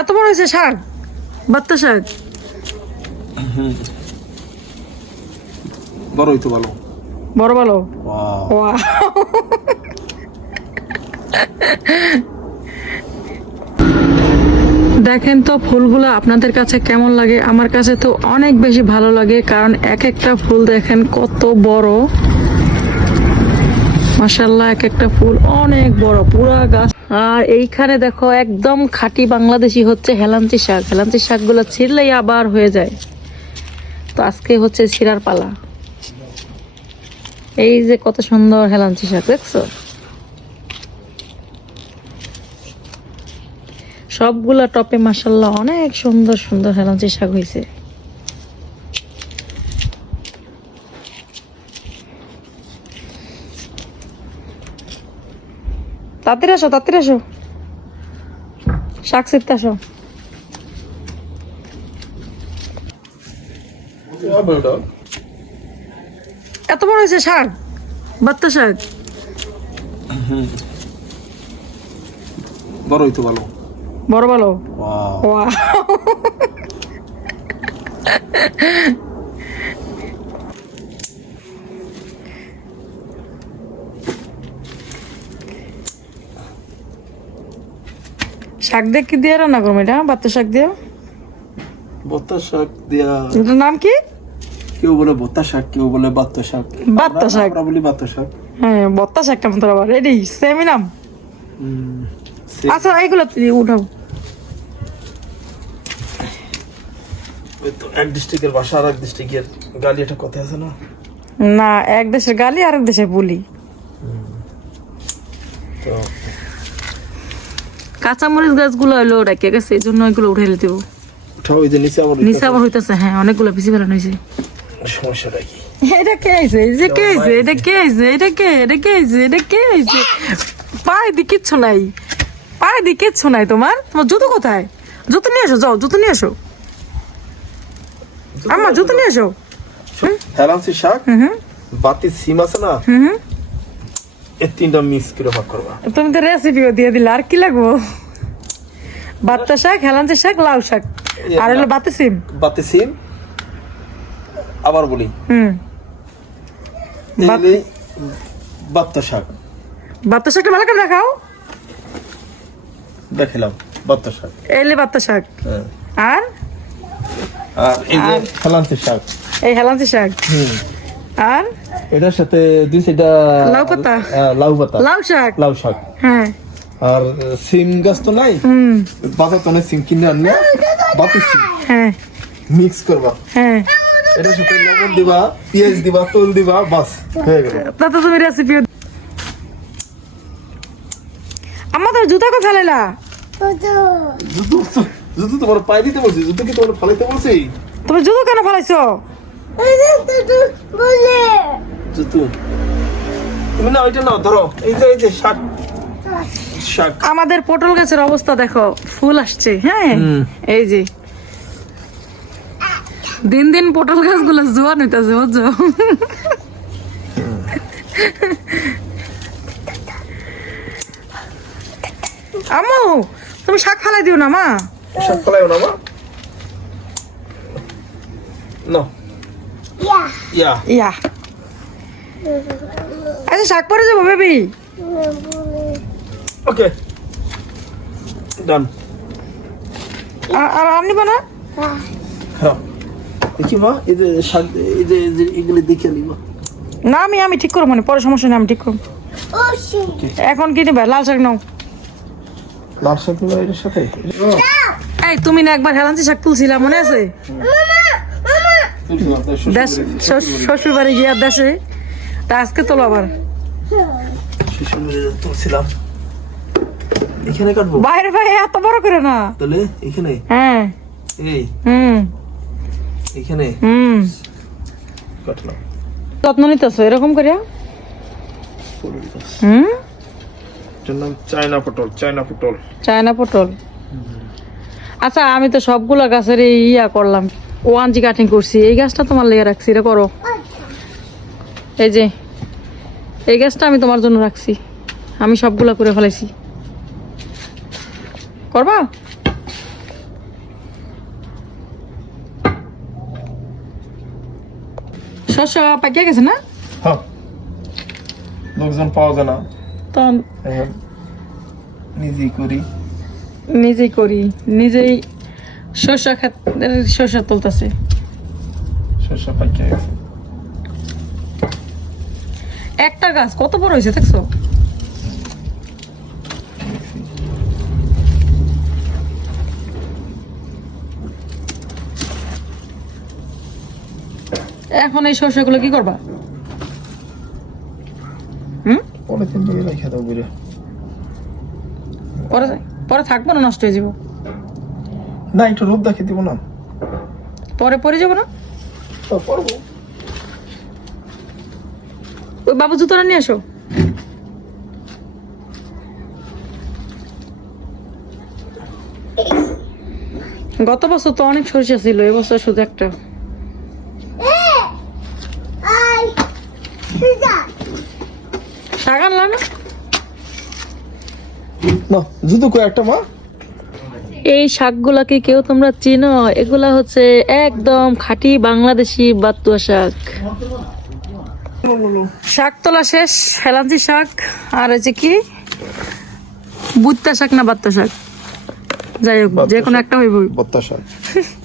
এত বড় হয়েছে শাক বাত্তা শাক বড়ই তো ভালো। বড় ভালো? দেখেন তো ফুলগুলো আপনাদের কাছে কেমন লাগে? আমার কাছে তো অনেক বেশি ভালো লাগে কারণ এক একটা ফুল দেখেন কত বড়। মাসাল্লাহ এক একটা ফুল অনেক বড় পুরা গাছ আর এইখানে দেখো একদম খাঁটি বাংলাদেশি হচ্ছে হেলাঞ্চি শাক। হেলাঞ্চি শাকগুলো ছিঁড়লেই আবার হয়ে যায়। তো আজকে হচ্ছে ছিঁড়ার পালা। এই যে কত সুন্দর হেলাঞ্চি শাক, দেখছ? সবগুলা টপে মাসাল্লাহ অনেক সুন্দর সুন্দর হেলাঞ্চি শাক হয়েছে তাড়াতাড়ি আসো তাড়াতাড়ি আসো। শাক ছিটতে আসো। এত বড় হয়েছে শাক? বাত্তা শাক। বড়ই তো ভালো। বড় ভালো? ওয়া শাক দিয়ে কি দিয়ে রান্না করব এটা? বাত্তা শাক দিয়ে? বত্তা শাক দিয়া এটার নাম কি? কেউ বলে বত্তা শাক কেউ বলে বাত্তা শাক। বাত্তা শাক। আমরা বলি বাত্তা শাক। হ্যাঁ বত্তা শাকটা মতো আবার রেডি সেমই নাম। আচ্ছা এইগুলো তুই উঠাও। এক ডিস্ট্রিক্টের ভাষা আর এক ডিস্ট্রিক্টের গালি একটা কথা আছে না? না এক দেশের গালি আর এক দেশের বুলি। তো কাঁচামরিচ গাছগুলো হলো রেখে গেছে এই জন্য এগুলো উঠে দেবো নিচে আবার হইতেছে হ্যাঁ অনেকগুলো বেশি ফেলানো হয়েছে সমস্যাটা কি? এটা কে আইছে এই কে আইছে এটা কে আইছে এটা কে? এটা কে আইছে এটা কে আইছে পায়ে দি কিচ্ছু নাই। পায়ে দি কিচ্ছু নাই তোমার। তোমার জুতো কোথায়? জুতো নিয়ে এসো যাও জুতো নিয়ে এসো আমার জুতো নিয়ে এসো হেলান্সি শাক? হুম হুম। বাতি সিম আছে না? হুম। এই তিনটা মিক্স করে ভাগ করবা। তুমি তো রেসিপিও দিয়ে দিলে আর কি লাগবো? বাত্তা শাক হেলাঞ্চি শাক লাউ শাক। আর হলো বাতে সিম। বাতি সিম। আবার বলি। হুম। বাত্তা শাক। বাত্তা শাকটা ভালো করে দেখাও। দেখিলাম বাত্তা শাক। এলে বাত্তা শাক। হ্যাঁ। আর? আর এই যে হেলান্সি শাক। এই হেলাঞ্চি শাক। হুম। আর? এটার সাথে লাউ পাতা। লাউ পাতা। লাউ শাক? লাউ শাক। হ্যাঁ। আর সিম গাছ তো নাই? বাজার তো অনেক সিম কিনে আনলে বাতি সিম। হ্যাঁ। মিক্স করবা। হ্যাঁ। এটার সাথে লবণ দিবা পেঁয়াজ দিবা তোল দিবা বাস হয়ে গেল। তা তো তুমি রেসিপি আমাদের জুতা কো ফেলাইলা? জুতো। জুতো তোমার পায়ে দিতে বলছি জুতো কি তোমার ফালাইতে বলছি? তুমি জুতো কেন ফেলাইছো? জুতো তুমি না ওইটা নাও ধরো। এই যে এই যে শাক। শাক। আমাদের পটল গাছের অবস্থা দেখো ফুল আসছে হ্যাঁ? এই যে। দিন দিন পটল গাছগুলো জোয়ান হইতাছে বুঝছ? আম্মু তুমি শাক ফালাই দিও না মা? শাক ফালাইও না মা না ইয়া ইয়া আচ্ছা শাক পরে যাব বেবি ওকে ডান আর আনিব না? হ্যাঁ দেখি মা এই যে শাক এই যে এগুলি দেখে নিবা না আমি আমি ঠিক করব মানে পরে সমস্যা নেই আমি ঠিক করব। এখন কি নেবে? লাল শাক নাও। লাল শাক নিবা এটার সাথে? এই তুমি না একবার হেলাঞ্চি শাক তুলছিলা মনে আছে? শ্বশুর বাড়ি গিয়া দেশে। তা আজকে তোলো আবার। তুলছিলাম এখানে কাটবো? বাইরে ভাই এত বড় করে না। তাহলে এখানে? হ্যাঁ। এই? হুম। এখানে? হুম। কাটলাম। যত্ন নিতেছো এরকম করিয়া? হুম? চায়না পটল চায়না পটল। চায়না পটল। আচ্ছা আমি তো সবগুলা গাছের ইয়া করলাম। ওয়ান জি কাটিং করছি। এই গাছটা তোমার লেগে রাখছি এটা করো। এই যে এই গাছটা আমি তোমার জন্য রাখছি। আমি সবগুলা করে ফেলেছি করবা? গেছে না? নিজেই করি। নিজেই করি নিজেই শস্য খাত শস্য তুলতেছে। শস্য পাইকে একটা গাছ কত বড় হয়েছে দেখছ? এখন এই শস্যগুলো কি করবা? হুম? পরে রেখে দাও পরে পরে থাকব না নষ্ট হয়ে যাব? না একটু রোদ দেখে দিব না। পরে পরে যাব না? তো পরবো। ওই বাবু জুতোটা নিয়ে আসো। গত বছর তো অনেক সরিষা ছিল এবছর শুধু একটা। শাক না? না জুতো কয় একটা মা? এই শাকগুলাকে কেউ তোমরা চিনো? এগুলা হচ্ছে একদম খাঁটি বাংলাদেশি বাতুয়া শাক। শাক তোলা শেষ হেলান্তি শাক আর হচ্ছে কি? বুত্তা শাক না বাত্তা শাক? যাই হোক যে কোনো একটা হইব বত্তা শাক।